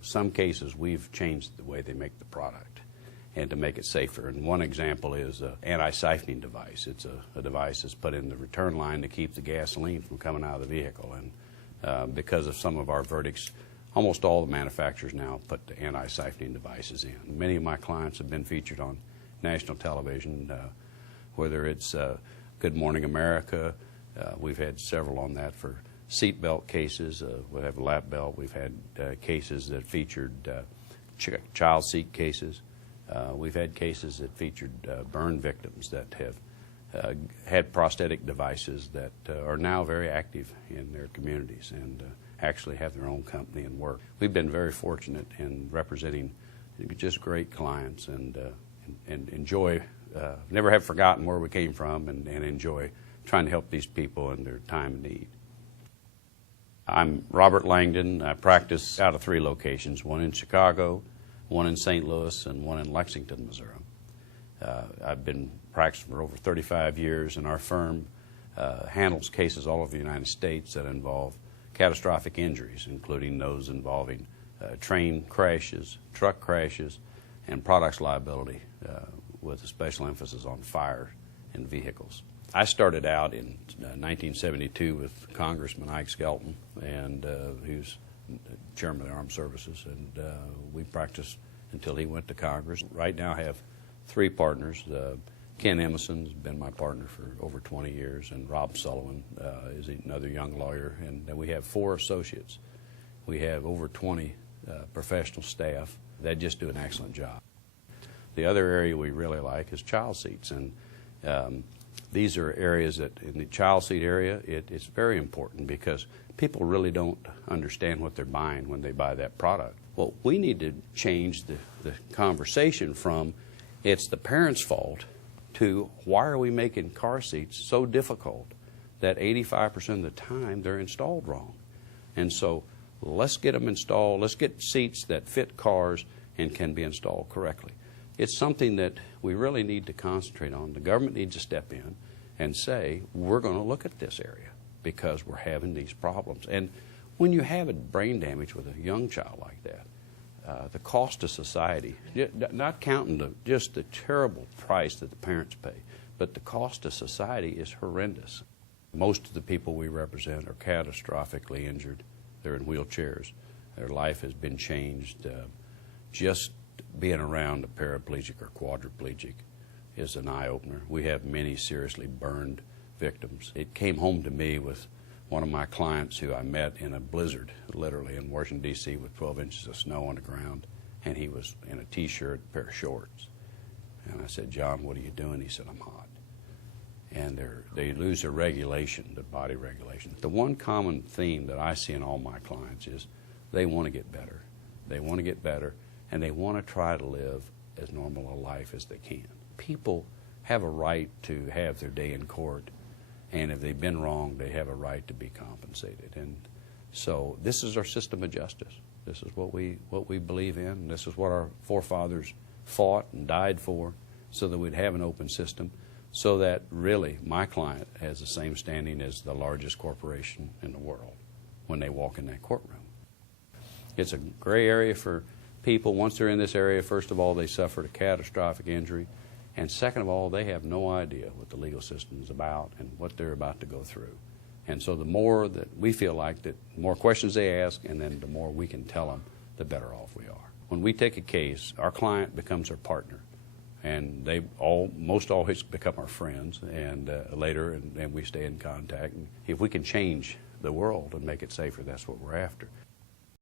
Some cases we've changed the way they make the product and to make it safer. And one example is an anti-siphoning device. It's a device that's put in the return line to keep the gasoline from coming out of the vehicle. And because of some of our verdicts, almost all the manufacturers now put the anti-siphoning devices in. Many of my clients have been featured on national television, whether it's Good Morning America. We've had several on that for seatbelt cases. We have a lap belt. We've had cases that featured child seat cases. We've had cases that featured burn victims that have had prosthetic devices that are now very active in their communities and actually have their own company and work. We've been very fortunate in representing just great clients and enjoy, never have forgotten where we came from and enjoy trying to help these people in their time of need. I'm Robert Langdon. I practice out of 3 locations, one in Chicago, one in St. Louis, and one in Lexington, Missouri. I've been practicing for over 35 years, and our firm handles cases all over the United States that involve catastrophic injuries, including those involving train crashes, truck crashes, and products liability with a special emphasis on fire in vehicles. I started out in 1972 with Congressman Ike Skelton, and he was chairman of the Armed Services, and we practiced until he went to Congress. Right now I have 3 partners. Kent Emison has been my partner for over 20 years, and Rob Sullivan is another young lawyer, and then we have 4 associates. We have over 20 professional staff that just do an excellent job. The other area we really like is child seats, and these are areas that in the child seat area it's very important because people really don't understand what they're buying when they buy that product. Well, we need to change the conversation from it's the parents' fault to why are we making car seats so difficult that 85% of the time they're installed wrong. And so let's get them installed. Let's get seats that fit cars and can be installed correctly. It's something that we really need to concentrate on. The government needs to step in and say, we're going to look at this area because we're having these problems. And when you have a brain damage with a young child like that, the cost to society, not counting just the terrible price that the parents pay, but the cost to society is horrendous. Most of the people we represent are catastrophically injured. They're in wheelchairs. Their life has been changed. Just being around a paraplegic or quadriplegic is an eye-opener. We have many seriously burned victims. It came home to me with one of my clients who I met in a blizzard, literally in Washington, D.C. with 12 inches of snow on the ground, and he was in a T-shirt, a pair of shorts. And I said, John, what are you doing? He said, I'm hot. And they lose their regulation, their body regulation. The one common theme that I see in all my clients is they want to get better. They want to get better, and they want to try to live as normal a life as they can. People have a right to have their day in court, and if they've been wrong, they have a right to be compensated. And so this is our system of justice. This is what we believe in. This is what our forefathers fought and died for, so that we'd have an open system, so that really my client has the same standing as the largest corporation in the world when they walk in that courtroom. It's a gray area for people. Once they're in this area, first of all, they suffered a catastrophic injury. And second of all, they have no idea what the legal system is about and what they're about to go through. And so the more that we feel like that, the more questions they ask, and then the more we can tell them, the better off we are. When we take a case, our client becomes our partner. And they most always become our friends, and later, and we stay in contact. And if we can change the world and make it safer, that's what we're after.